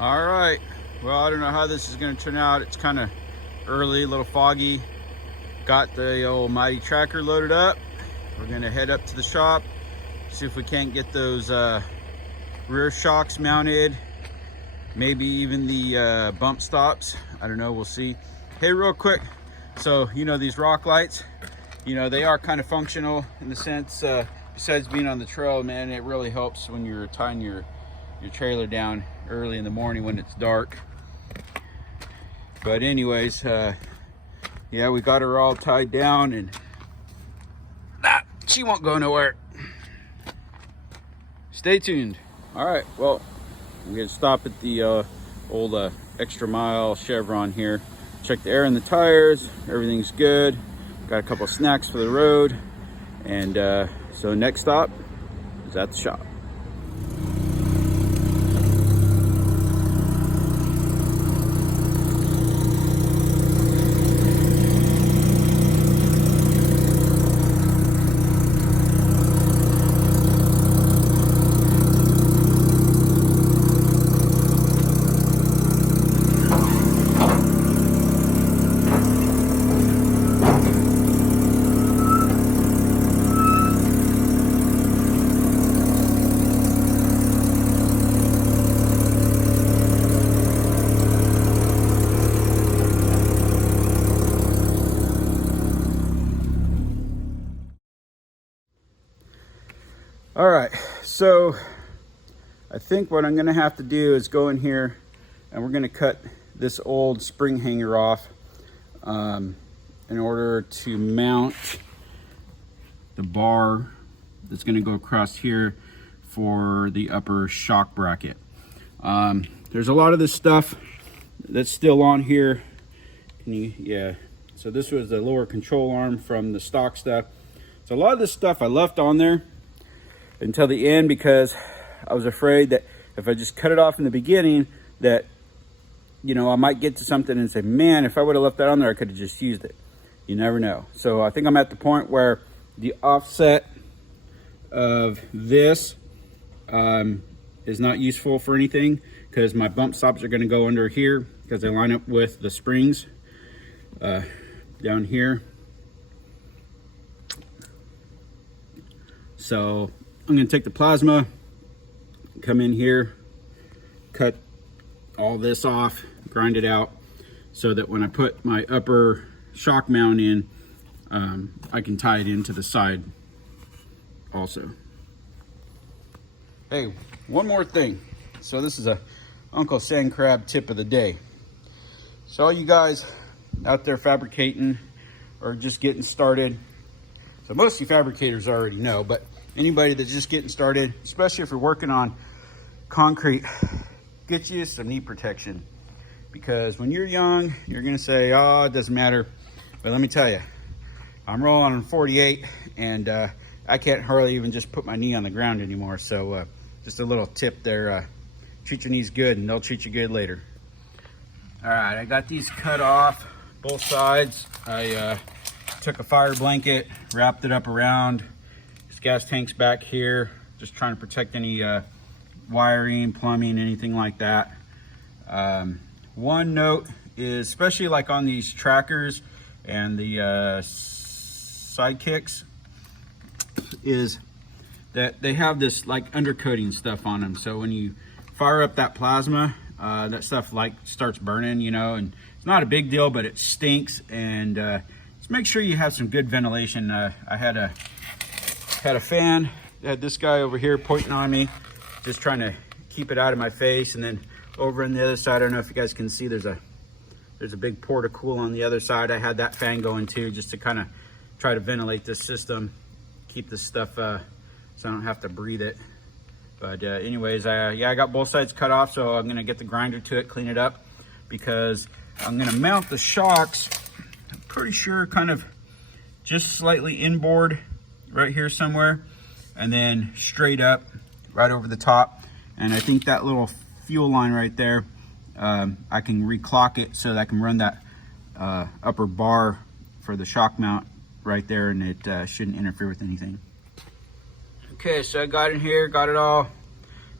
All right, well, I don't know how this is going to turn out. It's kind of early, a little foggy. Got the old Mighty Tracker loaded up. We're going to head up to the shop, see if we can't get those rear shocks mounted, maybe even the bump stops. I don't know, we'll see. Hey, real quick, so you know these rock lights, you know, they are kind of functional in the sense, besides being on the trail, man, it really helps when you're tying your trailer down early in the morning when it's dark. But anyways, yeah, we got her all tied down, and she won't go nowhere. Stay tuned. All right, well, we're gonna stop at the old extra mile Chevron here. Check the air in the tires, everything's good. Got a couple of snacks for the road, and so next stop is at the shop. All right, so I think what I'm gonna have to do is go in here and we're gonna cut this old spring hanger off in order to mount the bar that's gonna go across here for the upper shock bracket. There's a lot of this stuff that's still on here. Yeah, so this was the lower control arm from the stock stuff. So a lot of this stuff I left on there until the end because I was afraid that if I just cut it off in the beginning that, you know, I might get to something and say, man, if I would have left that on there, I could have just used it. You never know. So I think I'm at the point where the offset of this is not useful for anything because my bump stops are going to go under here because they line up with the springs down here. So I'm going to take the plasma, come in here, cut all this off, grind it out so that when I put my upper shock mount in, I can tie it into the side also. Hey, one more thing. So this is a Uncle Sand Crab tip of the day. So all you guys out there fabricating or just getting started, so most of you fabricators already know, but anybody that's just getting started, especially if you're working on concrete, get you some knee protection. Because when you're young, you're gonna say, oh, it doesn't matter. But let me tell you, I'm rolling on 48 and I can't hardly even just put my knee on the ground anymore. So just a little tip there, treat your knees good and they'll treat you good later. All right, I got these cut off, both sides. I took a fire blanket, wrapped it up around gas tanks back here, just trying to protect any wiring, plumbing, anything like that. One note is, especially like on these trackers and the sidekicks, is that they have this like undercoating stuff on them. So when you fire up that plasma, that stuff like starts burning, you know, and it's not a big deal, but it stinks. And just make sure you have some good ventilation. I had a fan, had this guy over here pointing on me, just trying to keep it out of my face. And then over on the other side, I don't know if you guys can see, there's a big porta-cool on the other side. I had that fan going too, just to kind of try to ventilate this system, keep this stuff so I don't have to breathe it. But anyways, yeah, I got both sides cut off, so I'm gonna get the grinder to it, clean it up, because I'm gonna mount the shocks, I'm pretty sure kind of just slightly inboard right here somewhere, and then straight up right over the top. And I think that little fuel line right there, I can reclock it so that I can run that upper bar for the shock mount right there, and it shouldn't interfere with anything. Okay, so I got in here, got it all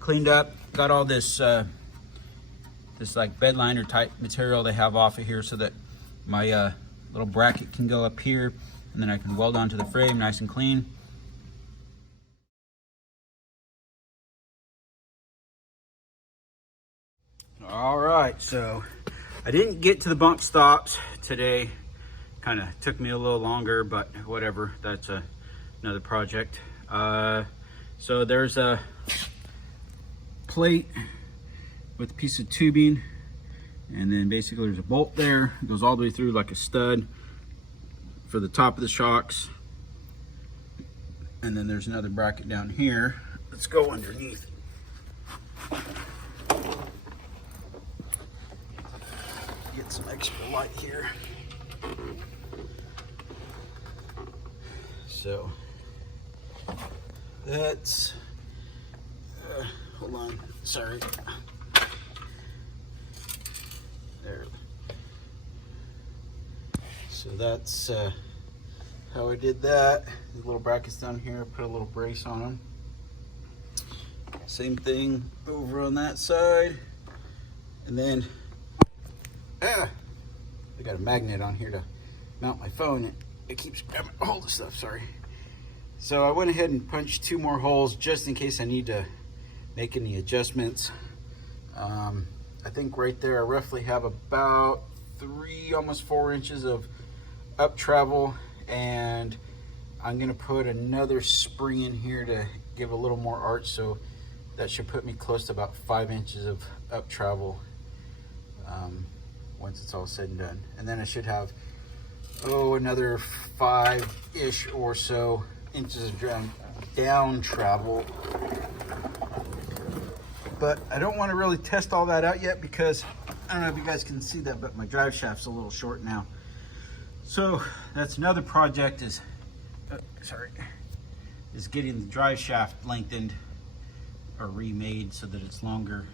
cleaned up, got all this this like bed liner type material they have off of here, so that my little bracket can go up here, and then I can weld onto the frame nice and clean. All right, so I didn't get to the bump stops today. Kind of took me a little longer, but whatever, that's another project. So there's a plate with a piece of tubing, and then basically there's a bolt there. It goes all the way through like a stud for the top of the shocks. And then there's another bracket down here. Let's go underneath. Get some extra light here. So that's, hold on, sorry. There. So that's how I did that. These little brackets down here, put a little brace on them. Same thing over on that side. And then, I got a magnet on here to mount my phone. It keeps grabbing hold of stuff, sorry. So I went ahead and punched 2 more holes just in case I need to make any adjustments. I think right there I roughly have about 3, almost 4 inches of up travel, and I'm gonna put another spring in here to give a little more arch, so that should put me close to about 5 inches of up travel once it's all said and done. And then I should have another 5-ish or so inches of down travel. But I don't want to really test all that out yet, because I don't know if you guys can see that, but my drive shaft's a little short now. So that's another project, is getting the drive shaft lengthened or remade so that it's longer,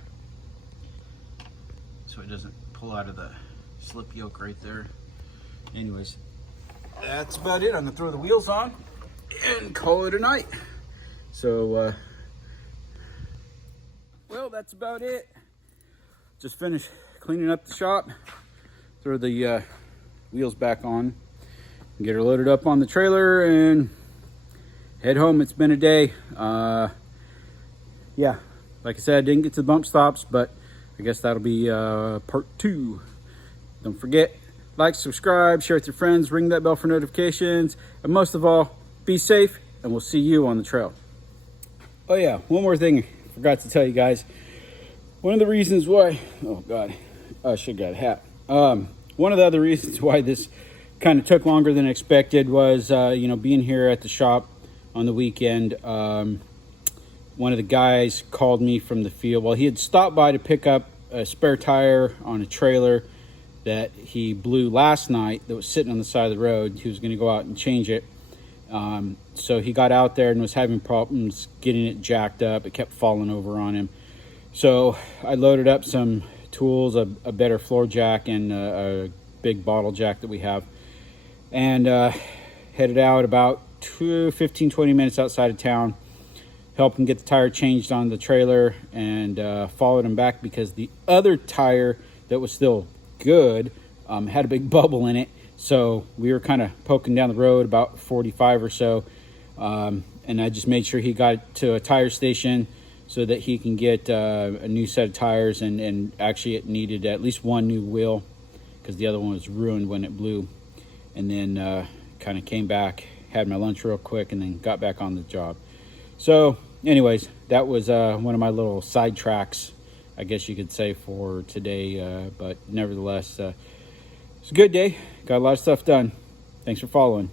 so it doesn't pull out of the slip yoke right there. Anyways, that's about it. I'm gonna throw the wheels on and call it a night. So well, that's about it. Just finished cleaning up the shop, throw the wheels back on, get her loaded up on the trailer, and head home. It's been a day. Yeah, like I said, I didn't get to the bump stops, but I guess that'll be part 2. Don't forget, like, subscribe, share with your friends, ring that bell for notifications, and most of all, be safe, and we'll see you on the trail. Oh yeah, one more thing I forgot to tell you guys. One of the reasons why, oh God, I should have got a hat. One of the other reasons why this kind of took longer than expected was, you know, being here at the shop on the weekend. One of the guys called me from the field. Well, he had stopped by to pick up a spare tire on a trailer that he blew last night that was sitting on the side of the road. He was going to go out and change it. So he got out there and was having problems getting it jacked up. It kept falling over on him. So I loaded up some tools, a better floor jack and a big bottle jack that we have, and headed out about 15-20 minutes outside of town, helped him get the tire changed on the trailer, and followed him back because the other tire that was still good had a big bubble in it. So we were kind of poking down the road about 45 or so, and I just made sure he got to a tire station so that he can get a new set of tires, and actually it needed at least one new wheel because the other one was ruined when it blew. And then kind of came back, had my lunch real quick, and then got back on the job. So anyways, that was one of my little sidetracks, I guess you could say, for today. But nevertheless, it's a good day. Got a lot of stuff done. Thanks for following.